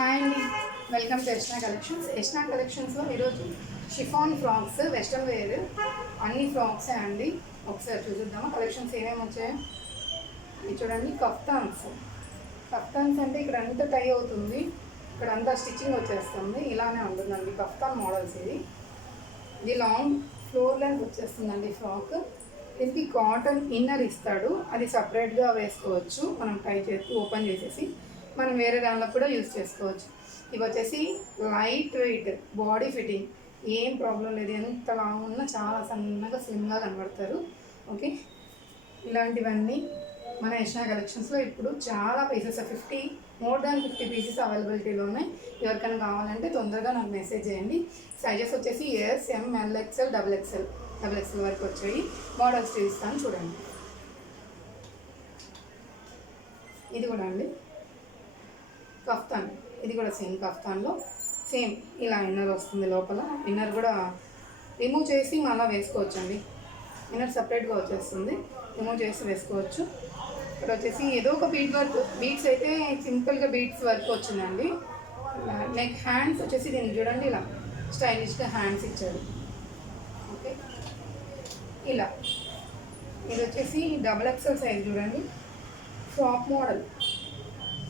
Hi అండి, welcome to Yashna collections. Yashna కలెక్షన్స్లో ఈరోజు షిఫాన్ ఫ్రాక్స్ వెస్ట్రన్ వేర్ అన్ని ఫ్రాక్సే అండి. ఒకసారి చూద్దామా కలెక్షన్స్ ఏమేమి వచ్చాయో. ఇది చూడండి, కఫ్తాన్స్. కఫ్తాన్స్ అంటే ఇక్కడ అంతా టై అవుతుంది, ఇక్కడ అంతా స్టిచ్చింగ్ వచ్చేస్తుంది, ఇలానే ఉంటుందండి కఫ్తాన్ మోడల్స్. ఇది లాంగ్ ఫ్లోర్ లెంత్ వచ్చేస్తుందండి ఫ్రాక్. దీనికి కాటన్ ఇన్నర్ ఇస్తాడు, అది సపరేట్గా వేసుకోవచ్చు. మనం టై చేసి ఓపెన్ చేసేసి మనం వేరే దానిలో కూడా యూజ్ చేసుకోవచ్చు. ఇవి వచ్చేసి లైట్ వెయిట్, బాడీ ఫిట్టింగ్, ఏం ప్రాబ్లం లేదు. ఎంత లాంగ్ ఉన్నా చాలా సన్నగా స్లిమ్గా కనబడతారు. ఓకే, ఇలాంటివన్నీ మన యష్నా కలెక్షన్స్లో ఇప్పుడు చాలా పీసెస్, మోర్ దాన్ 50 పీసెస్ అవైలబిలిటీలో ఉన్నాయి. ఎవరికైనా కావాలంటే తొందరగా నాకు మెసేజ్ చేయండి. సైజెస్ వచ్చేసి ఎస్, ఎం, ఎల్ఎక్స్ఎల్, డబుల్ ఎక్స్ఎల్ వరకు వచ్చాయి. మోడల్స్ చూపిస్తాను చూడండి. ఇది కూడా అండి కఫ్తాన్, ఇది కూడా సేమ్ కఫ్తాన్లో సేమ్ ఇలా ఇన్నర్ వస్తుంది. లోపల ఇన్నర్ కూడా రిమూవ్ చేసి మళ్ళీ వేసుకోవచ్చు అండి. ఇన్నర్ సపరేట్గా వచ్చేస్తుంది, రిమూవ్ చేసి వేసుకోవచ్చు. ఇక్కడ వచ్చేసి ఏదో ఒక బీట్ వర్క్, బీట్స్ అయితే సింపుల్గా బీట్స్ వర్క్ వచ్చిందండి. నెక్ హ్యాండ్స్ వచ్చేసి దీనికి చూడండి ఇలా స్టైలిష్గా హ్యాండ్స్ ఇచ్చారు. ఓకే, ఇలా ఇది వచ్చేసి డబుల్ ఎక్స్ఎల్ సైజ్ చూడండి. Frock model,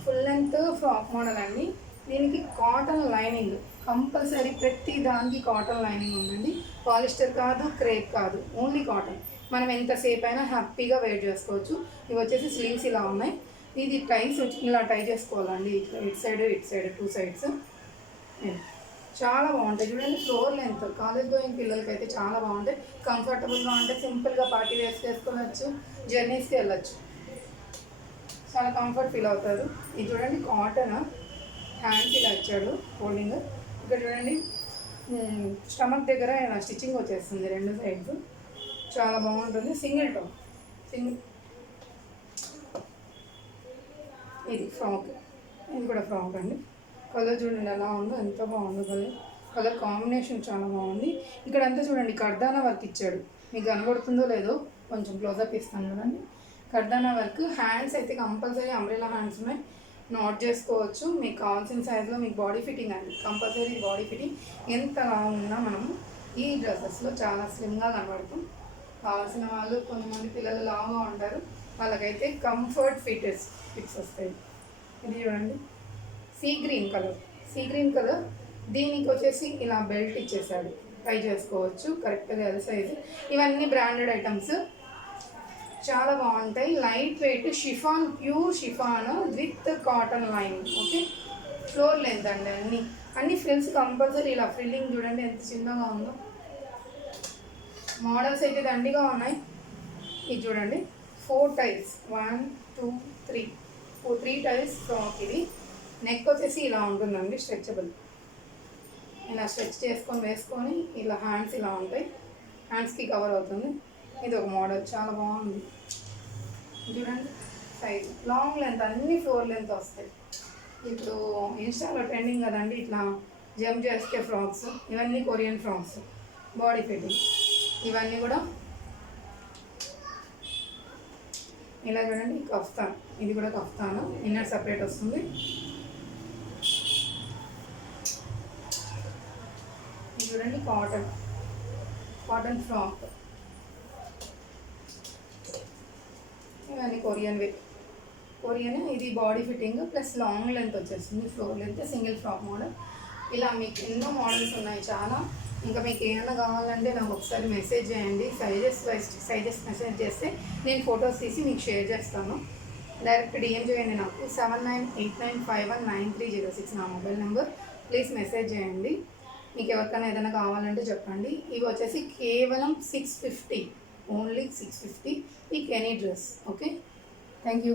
full length frock model అండి. దీనికి కాటన్ లైనింగ్ కంపల్సరీ, ప్రతి దానికి కాటన్ లైనింగ్ ఉందండి. పాలిస్టర్ కాదు, క్రేప్ కాదు, ఓన్లీ కాటన్. మనం ఎంతసేపు అయినా హ్యాపీగా వేర్ చేసుకోవచ్చు. ఇవి వచ్చేసి స్లీవ్స్ ఇలా ఉన్నాయి. ఇది టైస్ ఇలా టై చేసుకోవాలండి, ఇటు సైడ్ 2 సైడ్స్. చాలా బాగుంటాయి చూడండి. ఫ్లోర్ లెంత్, కాలేజ్ గోయింగ్ పిల్లలకి అయితే చాలా బాగుంటాయి. కంఫర్టబుల్గా ఉంటాయి, సింపుల్గా పార్టీ వేర్స్ చేసుకోవచ్చు, జర్నీస్కి వెళ్ళచ్చు, చాలా కంఫర్ట్ ఫీల్ అవుతారు. ఇది చూడండి కాటన్, హ్యాండ్స్ ఇలా ఇచ్చాడు ఫోల్డింగ్. ఇక్కడ చూడండి స్టమక్ దగ్గర ఇలా స్టిచ్చింగ్ వచ్చేస్తుంది 2 సైడ్స్, చాలా బాగుంటుంది. సింగిల్ టాప్, ఇది ఫ్రాక్, ఇది కూడా ఫ్రాక్ అండి. కలర్ చూడండి ఎలా ఉందో, ఎంత బాగుందో కలర్ కాంబినేషన్ చాలా బాగుంది. ఇక్కడ అంతా చూడండి కర్దానా వర్క్ ఇచ్చాడు, మీకు కనబడుతుందో లేదో కొంచెం క్లోజప్ ఇస్తాను చూడండి. కర్దానా వర్క్. హ్యాండ్స్ అయితే కంపల్సరీ అంబ్రెలా హ్యాండ్స్ ఉన్నాయి, నాట్ చేసుకోవచ్చు. మీకు కావాల్సిన సైజులో, మీకు బాడీ ఫిట్టింగ్ అండి, కంపల్సరీ బాడీ ఫిట్టింగ్. ఎంత లాంగ్ ఉన్నా మనము ఈ డ్రెస్సెస్లో చాలా స్లిమ్గా కనబడుతాం. కావాల్సిన వాళ్ళు, కొంతమంది పిల్లలు లాంగ్గా ఉంటారు, వాళ్ళకైతే కంఫర్ట్ ఫిట్స్ వస్తాయి. ఇది చూడండి సీ గ్రీన్ కలర్. దీనికి వచ్చేసి ఇలా బెల్ట్ ఇచ్చేసాడు, ట్రై చేసుకోవచ్చు కరెక్ట్గా అది సైజు. ఇవన్నీ బ్రాండెడ్ ఐటమ్స్, చాలా బాగుంటాయి. Light weight chiffon, pure chiffon with cotton lining. Okay, floor length అండి. అన్ని ఫ్రిల్స్ కంపల్సరీ. ఇలా ఫ్రిల్లింగ్ చూడండి ఎంత చిన్నగా ఉందో. మోడల్స్ అయితే దండిగా ఉన్నాయి. ఇది చూడండి 4 టైల్స్, 1 2 3 టైల్స్ ఫ్రాక్. ఇది నెక్ వచ్చేసి ఇలా ఉంటుందండి, స్ట్రెచబుల్. ఇలా స్ట్రెచ్ చేసుకొని వేసుకొని ఇలా హ్యాండ్స్ ఇలా ఉంటాయి, హ్యాండ్స్కి కవర్ అవుతుంది. ఇది ఒక మోడల్, చాలా బాగుంది. చూడండి సైజ్, లాంగ్ లెంత్, అన్ని ఫ్లోర్ లెంత్ వస్తాయి. ఇప్పుడు ఇన్స్టాలో ట్రెండింగ్ కదండి ఇట్లా జంప్ చేస్తే ఫ్రాక్స్, ఇవన్నీ కొరియన్ ఫ్రాక్స్, బాడీ ఫిట్టింగ్. ఇవన్నీ కూడా ఇలా చూడండి కఫ్తాన్, ఇది కూడా కఫ్తాను, ఇన్నర్ సపరేట్ వస్తుంది. ఇది చూడండి కాటన్ ఫ్రాక్. ఇవన్నీ కొరియన్. ఇది body fitting plus long length వచ్చేస్తుంది, floor length, single frock model. ఇలా మీకు ఎన్నో మోడల్స్ ఉన్నాయి చాలా. ఇంకా మీకు ఏమైనా కావాలంటే నాకు ఒకసారి మెసేజ్ చేయండి. సైజెస్ మెసేజ్ చేస్తే నేను ఫొటోస్ తీసి మీకు షేర్ చేస్తాను. డైరెక్ట్ డిఎం చేయండి నాకు, 7989519306 నా మొబైల్ నెంబర్. ప్లీజ్ మెసేజ్ చేయండి. మీకు ఎవరికైనా ఏదైనా కావాలంటే చెప్పండి. ఇవి వచ్చేసి కేవలం 650, ఓన్లీ 650. మీకు any dress. Okay, thank you.